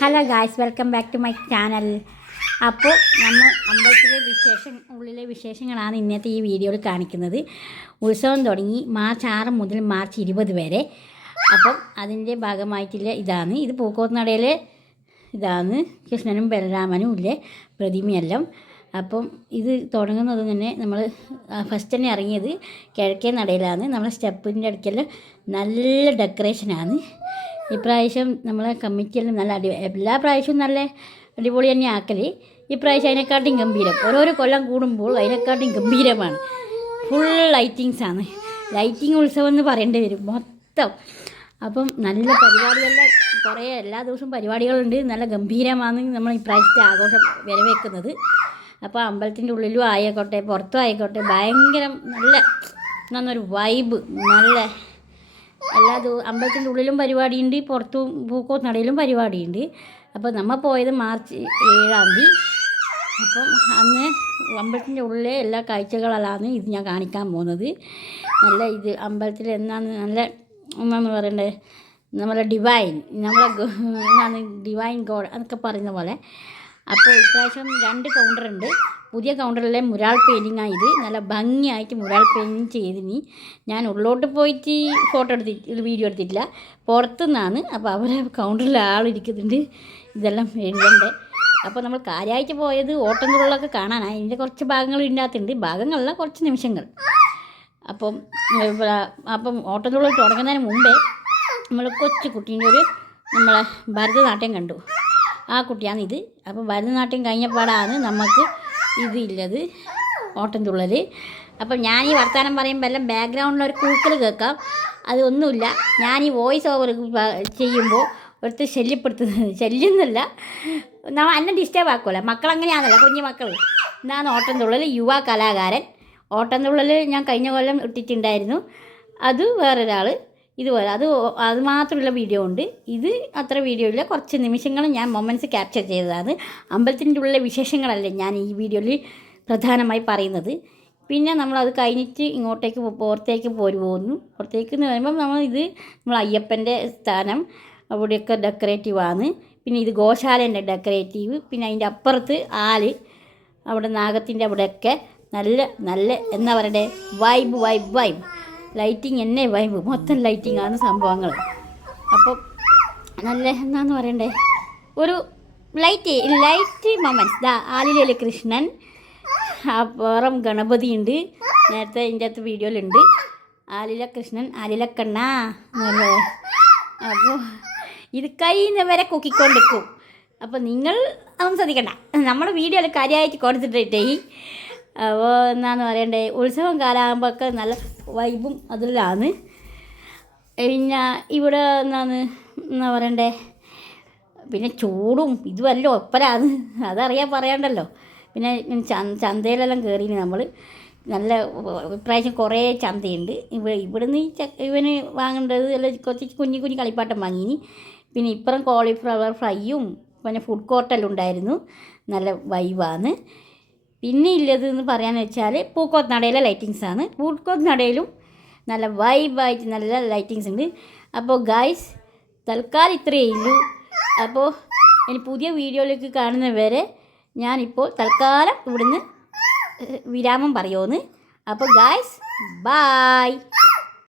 Hello guys, welcome back to my channel. അപ്പോൾ നമ്മൾ അമ്പലത്തിലെ ഉള്ളിലെ വിശേഷങ്ങളാണ് ഇന്നത്തെ ഈ വീഡിയോയിൽ കാണിക്കുന്നത്. ഉത്സവം തുടങ്ങി മാർച്ച് 6 മുതൽ മാർച്ച് 20 വരെ. അപ്പം അതിൻ്റെ ഭാഗമായിട്ടുള്ള ഇതാണ്. ഇത് പൂക്കോത്തുനടയിലെ ഇതാണ്. കൃഷ്ണനും ബലരാമനും ഇല്ലേ പ്രതിമയെല്ലാം. അപ്പം ഇത് തുടങ്ങുന്നത് തന്നെ നമ്മൾ ഫസ്റ്റ് തന്നെ ഇറങ്ങിയത് കിഴക്കേ നടയിലാണ്. നമ്മളെ സ്റ്റെപ്പിൻ്റെ അടുക്കെല്ലാം നല്ല ഡെക്കറേഷനാണ്. ഇപ്രാവശ്യം നമ്മളെ കമ്മിറ്റിയെല്ലാം നല്ല എല്ലാ പ്രാവശ്യവും നല്ല അടിപൊളി തന്നെ ആക്കൽ. ഇപ്രാവശ്യം അതിനെക്കാട്ടും ഗംഭീരം. ഓരോരോ കൊല്ലം കൂടുമ്പോൾ അതിനെക്കാട്ടും ഗംഭീരമാണ്. ഫുൾ ലൈറ്റിങ്സാണ്. ലൈറ്റിംഗ് ഉത്സവം എന്ന് പറയേണ്ടി വരും മൊത്തം. അപ്പം നല്ല പരിപാടിയെല്ലാം കുറേ എല്ലാ ദിവസവും പരിപാടികളുണ്ട്. നല്ല ഗംഭീരമാണ് നമ്മൾ ഇപ്രാവശ്യത്തെ ആഘോഷം വരവേക്കുന്നത്. അപ്പോൾ അമ്പലത്തിൻ്റെ ഉള്ളിലും ആയിക്കോട്ടെ പുറത്തും ആയിക്കോട്ടെ ഭയങ്കര നല്ല നന്നൊരു വൈബ്. നല്ല അമ്പലത്തിൻ്റെ ഉള്ളിലും പരിപാടിയുണ്ട്, പുറത്തും പൂക്കോത്തുനടയിലും പരിപാടിയുണ്ട്. അപ്പോൾ നമ്മൾ പോയത് മാർച്ച് 7 അപ്പം അന്ന് അമ്പലത്തിൻ്റെ ഉള്ളിലെ എല്ലാ കാഴ്ചകളാണ് ഇത് ഞാൻ കാണിക്കാൻ പോകുന്നത്. നല്ല ഇത് അമ്പലത്തിൽ എന്നാന്ന് പറയണ്ടത് നമ്മളെ ഡിവൈൻ ഗോഡ് എന്നൊക്കെ പറയുന്ന പോലെ. അപ്പോൾ ഇപ്രാവശ്യം 2 കൗണ്ടറുണ്ട്. പുതിയ കൗണ്ടറിലെ മുരാൾ പെയിൻറ്റിങ്ങാണ് ഇത്. നല്ല ഭംഗിയായിട്ട് മുരാൾ പെയിൻറ്റിങ് ചെയ്തിനി. ഞാൻ ഉള്ളോട്ട് പോയിട്ട് വീഡിയോ എടുത്തിട്ടില്ല, പുറത്തുനിന്നാണ്. അപ്പോൾ അവരെ കൗണ്ടറിൽ ആളിരിക്കുന്നുണ്ട് ഇതെല്ലാം എഴുതണ്ടേ. അപ്പോൾ നമ്മൾ കാര്യമായിട്ട് പോയത് ഓട്ടംതുള്ളലൊക്കെ കാണാനാണ്. ഇതിൻ്റെ കുറച്ച് ഭാഗങ്ങൾ ഇതിനകത്തുണ്ട്, ഭാഗങ്ങളല്ല കുറച്ച് നിമിഷങ്ങൾ. അപ്പം ഓട്ടംതുള്ളൽ തുടങ്ങുന്നതിന് മുമ്പേ നമ്മൾ കൊച്ചു കുട്ടീൻ്റെ നമ്മളെ ഭരതനാട്യം കണ്ടു. ആ കുട്ടിയാണ് ഇത്. അപ്പോൾ ഭരതനാട്യം കഴിഞ്ഞപ്പാടാണ് നമുക്ക് ഇതില്ലത് ഓട്ടംതുള്ളൽ. അപ്പം ഞാൻ ഈ വർത്തമാനം പറയുമ്പോൾ എല്ലാം ബാക്ക്ഗ്രൗണ്ടിലൊരു കൂക്കൽ കേൾക്കാം. അതൊന്നുമില്ല, ഞാൻ ഈ വോയിസ് ഓവർ ചെയ്യുമ്പോൾ ഒരുത്തർ ശല്യം എന്നല്ല, നമ്മൾ എന്നെ ഡിസ്റ്റർബ് ആക്കുമല്ലോ. മക്കളങ്ങനെയാണല്ലോ, കുഞ്ഞു മക്കൾ. എന്നാണ് ഓട്ടംതുള്ളൽ യുവ കലാകാരൻ. ഓട്ടംതുള്ളൽ ഞാൻ കഴിഞ്ഞ കൊല്ലം ഇട്ടിട്ടുണ്ടായിരുന്നു. അത് വേറൊരാൾ ഇതുപോലെ അത് മാത്രമുള്ള വീഡിയോ ഉണ്ട്. ഇത് അത്ര വീഡിയോ ഇല്ല, കുറച്ച് നിമിഷങ്ങൾ ഞാൻ മൊമെൻറ്റ്സ് ക്യാപ്ചർ ചെയ്തതാണ്. അമ്പലത്തിൻ്റെ ഉള്ളിലെ വിശേഷങ്ങളല്ലേ ഞാൻ ഈ വീഡിയോയിൽ പ്രധാനമായി പറയുന്നത്. പിന്നെ നമ്മളത് കഴിഞ്ഞിട്ട് ഇങ്ങോട്ടേക്ക് പുറത്തേക്ക് പോകുന്നു. പുറത്തേക്ക് എന്ന് പറയുമ്പോൾ നമ്മൾ അയ്യപ്പൻ്റെ സ്ഥാനം അവിടെയൊക്കെ ഡെക്കറേറ്റീവാണ്. പിന്നെ ഇത് ഗോശാലേൻ്റെ ഡെക്കറേറ്റീവ്. പിന്നെ അതിൻ്റെ അപ്പുറത്ത് അവിടെ നാഗത്തിൻ്റെ അവിടെയൊക്കെ നല്ല എന്താ പറയണ്ടേ വൈബ് ലൈറ്റിങ് എന്നെ വൈബ് മൊത്തം ലൈറ്റിങ്ങാണ് സംഭവങ്ങൾ. അപ്പോൾ നല്ല എന്താന്ന് പറയണ്ടേ ഒരു ലൈറ്റ് മൊമെൻറ്റ്സ്. ആലിലയിലെ കൃഷ്ണൻ, അപ്പുറം ഗണപതി ഉണ്ട്. നേരത്തെ ഇതിൻ്റെ അകത്ത് വീഡിയോയിലുണ്ട്. ആലില കൃഷ്ണൻ ആലിലക്കണ്ണ എന്നല്ലേ. അപ്പോൾ ഇത് കയ്യിൽ വരെ കുക്കിക്കൊണ്ടിരിക്കും. അപ്പോൾ നിങ്ങൾ അതൊന്നും ശ്രദ്ധിക്കണ്ട, നമ്മുടെ വീഡിയോയിൽ കാര്യമായിട്ട് കൊടുത്തിട്ടേ. അപ്പോൾ എന്നാന്ന് പറയണ്ടേ ഉത്സവം കാലമാകുമ്പോഴൊക്കെ നല്ല വൈബും അതിലാണ്. പിന്നെ ഇവിടെ എന്നാ പറയണ്ടേ പിന്നെ ചൂടും ഇതുമല്ലോ ഒപ്പരാണ്, പറയണ്ടല്ലോ. പിന്നെ ചന്തയിലെല്ലാം കയറി നമ്മൾ നല്ല ഇപ്രാവശ്യം കുറേ ചന്തയുണ്ട്. ഇവിടുന്ന് ഇവന് വാങ്ങേണ്ടത് എല്ലാം കുറച്ച് കുഞ്ഞു കളിപ്പാട്ടം വാങ്ങിനി. പിന്നെ ഇപ്പുറം കോളിഫ്ലവർ ഫ്രൈയും പിന്നെ ഫുഡ് കോർട്ടെല്ലാം ഉണ്ടായിരുന്നു. നല്ല വൈബാണ്. പിന്നെ ഇല്ലതെന്ന് പറയാന്ന് വെച്ചാൽ പൂക്കോത്തുനടയിലെ ലൈറ്റിങ്സാണ്. പൂക്കോത്തുനടയിലും നല്ല വൈബായിട്ട് നല്ല ലൈറ്റിങ്സ് ഉണ്ട്. അപ്പോൾ ഗായ്സ് തൽക്കാലം ഇത്രയേ ഉള്ളൂ. അപ്പോൾ ഇനി പുതിയ വീഡിയോയിലേക്ക് കാണുന്നവരെ ഞാനിപ്പോൾ തൽക്കാലം ഇവിടുന്ന് വിരാമം പറയുമെന്ന്. അപ്പോൾ ഗായ്സ് ബായ്.